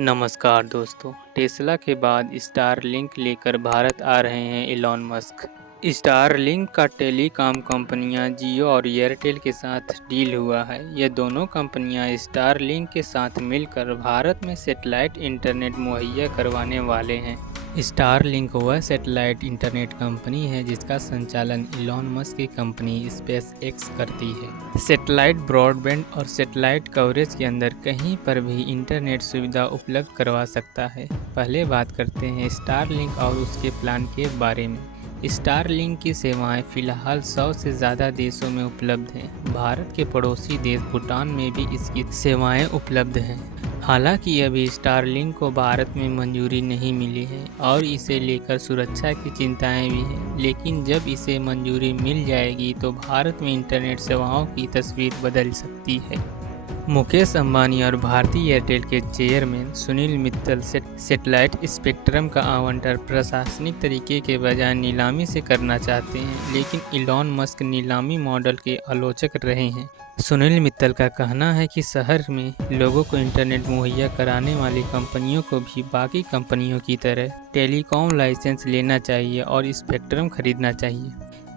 नमस्कार दोस्तों, टेस्ला के बाद स्टारलिंक लेकर भारत आ रहे हैं इलॉन मस्क। स्टारलिंक का टेलीकॉम कंपनियां जियो और एयरटेल के साथ डील हुआ है। ये दोनों कंपनियां स्टारलिंक के साथ मिलकर भारत में सैटेलाइट इंटरनेट मुहैया करवाने वाले हैं। स्टारलिंक वह सैटेलाइट इंटरनेट कंपनी है जिसका संचालन इलॉन मस्क की कंपनी स्पेस एक्स करती है। सैटेलाइट ब्रॉडबैंड और सैटेलाइट कवरेज के अंदर कहीं पर भी इंटरनेट सुविधा उपलब्ध करवा सकता है। पहले बात करते हैं स्टारलिंक और उसके प्लान के बारे में। स्टारलिंक की सेवाएं फिलहाल 100 से ज़्यादा देशों में उपलब्ध हैं। भारत के पड़ोसी देश भूटान में भी इसकी सेवाएं उपलब्ध हैं। हालांकि अभी स्टारलिंक को भारत में मंजूरी नहीं मिली है और इसे लेकर सुरक्षा की चिंताएं भी हैं, लेकिन जब इसे मंजूरी मिल जाएगी तो भारत में इंटरनेट सेवाओं की तस्वीर बदल सकती है। मुकेश अंबानी और भारतीय एयरटेल के chairman Sunil Mittal satellite spectrum का आवंटन प्रशासनिक तरीके के बजाय नीलामी से करना चाहते हैं, लेकिन इलॉन मस्क नीलामी मॉडल के आलोचक रहे हैं। सुनील मित्तल का कहना है कि शहर में लोगों को इंटरनेट मुहैया कराने वाली कंपनियों को भी बाकी कंपनियों की तरह टेलीकॉम लाइसेंस लेना चाहिए और स्पेक्ट्रम खरीदना चाहिए।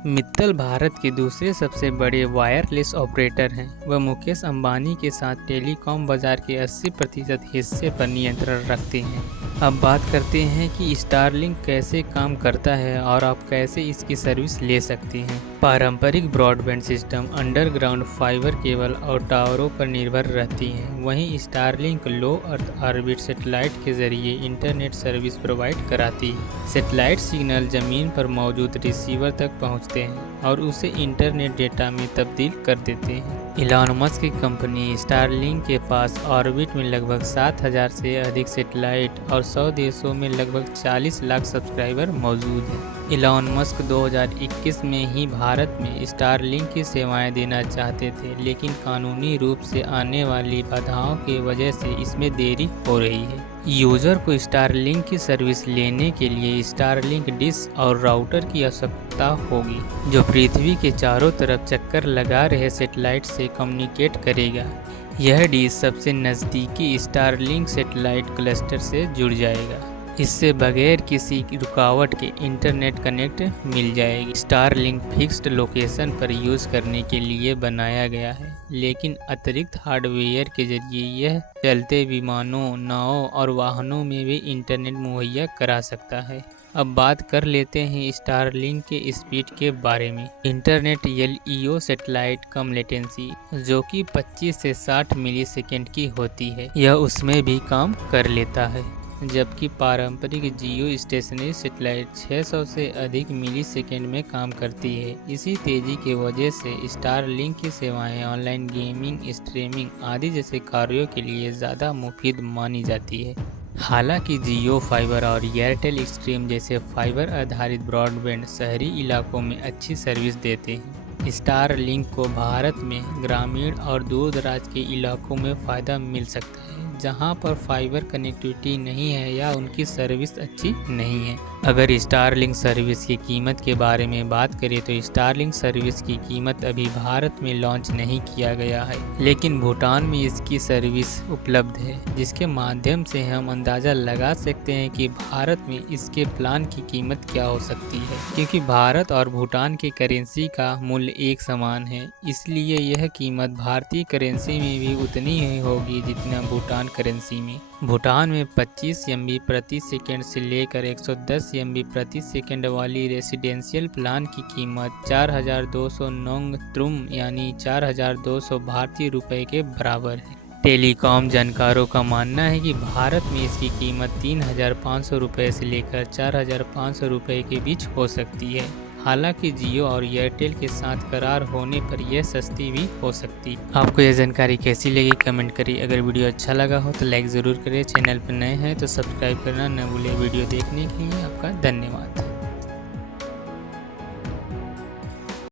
मित्तल भारत के दूसरे सबसे बड़े वायरलेस ऑपरेटर हैं। वह मुकेश अंबानी के साथ टेलीकॉम बाजार के 80% हिस्से पर नियंत्रण रखते हैं। अब बात करते हैं कि स्टारलिंक कैसे काम करता है और आप कैसे इसकी सर्विस ले सकते हैं। पारंपरिक broadband system underground fibre cable और टावरों पर निर्भर रहती हैं। वहीं स्टारलिंक लो अर्थ ऑर्बिट सैटेलाइट के जरिए इंटरनेट सर्विस प्रोवाइड कराती है। सैटेलाइट सिग्नल जमीन पर मौजूद रिसीवर तक पहुंचते हैं और उसे इंटरनेट डेटा में तब्दील कर देते हैं। इलॉन मस्क की कंपनी स्टारलिंक के पास ऑर्बिट में लगभग 7000 से अधिक सैटेलाइट और 100 देशों में लगभग 40 लाख सब्सक्राइबर मौजूद हैं। इलॉन मस्क 2021 में ही भारत में स्टारलिंक की सेवाएं देना चाहते थे, लेकिन कानूनी रूप से आने वाली बाधाओं की वजह से इसमें देरी हो रही है। यूजर को स्टारलिंक की सर्विस लेने के लिए स्टारलिंक डिश और राउटर की आवश्यकता होगी, जो पृथ्वी के चारों तरफ चक्कर लगा रहे सैटेलाइट से कम्युनिकेट करेगा। यह डिश सबसे नज़दीकी स्टारलिंक सैटेलाइट क्लस्टर से जुड़ जाएगा। इससे बगैर किसी रुकावट के इंटरनेट कनेक्ट मिल जाएगी। स्टारलिंक फिक्स्ड लोकेशन पर यूज़ करने के लिए बनाया गया है, लेकिन अतिरिक्त हार्डवेयर के जरिए यह चलते विमानों, नावों और वाहनों में भी इंटरनेट मुहैया करा सकता है। अब बात कर लेते हैं स्टारलिंक के स्पीड के बारे में। इंटरनेट एलईओ सैटेलाइट कम लेटेंसी, जो कि 25 से 60 मिलीसेकंड की होती है, यह उसमें भी काम कर लेता है, जबकि पारंपरिक जियो स्टेशनरी सैटेलाइट 600 से अधिक मिलीसेकंड में काम करती है। इसी तेज़ी की वजह से स्टारलिंक की सेवाएं ऑनलाइन गेमिंग, स्ट्रीमिंग आदि जैसे कार्यों के लिए ज़्यादा मुफीद मानी जाती है। हालांकि जियो फाइबर और एयरटेल एक्सट्रीम जैसे फाइबर आधारित ब्रॉडबैंड शहरी इलाकों में अच्छी सर्विस देते हैं। स्टारलिंक को भारत में ग्रामीण और दूर दराज के इलाकों में फ़ायदा मिल सकता है, जहां पर फाइबर कनेक्टिविटी नहीं है या उनकी सर्विस अच्छी नहीं है। अगर स्टारलिंक सर्विस की कीमत के बारे में बात करें तो स्टारलिंक सर्विस की कीमत अभी भारत में लॉन्च नहीं किया गया है, लेकिन भूटान में इसकी सर्विस उपलब्ध है, जिसके माध्यम से हम अंदाज़ा लगा सकते हैं कि भारत में इसके प्लान की कीमत क्या हो सकती है। क्योंकि भारत और भूटान की करेंसी का मूल्य एक समान है, इसलिए यह कीमत भारतीय करेंसी में भी उतनी ही होगी जितना भूटान करेंसी में। भूटान में 25 MB प्रति सेकंड से लेकर 110 MB प्रति सेकंड वाली रेसिडेंशियल प्लान की कीमत 4209 त्रुम यानी 4200 भारतीय रुपए के बराबर है। टेलीकॉम जानकारों का मानना है कि भारत में इसकी कीमत 3500 रुपये से लेकर 4500 रुपये के बीच हो सकती है। हालांकि जियो और एयरटेल के साथ करार होने पर यह सस्ती भी हो सकती है। आपको यह जानकारी कैसी लगी कमेंट करिए। अगर वीडियो अच्छा लगा हो तो लाइक ज़रूर करें। चैनल पर नए हैं तो सब्सक्राइब करना न भूलें। वीडियो देखने के लिए आपका धन्यवाद।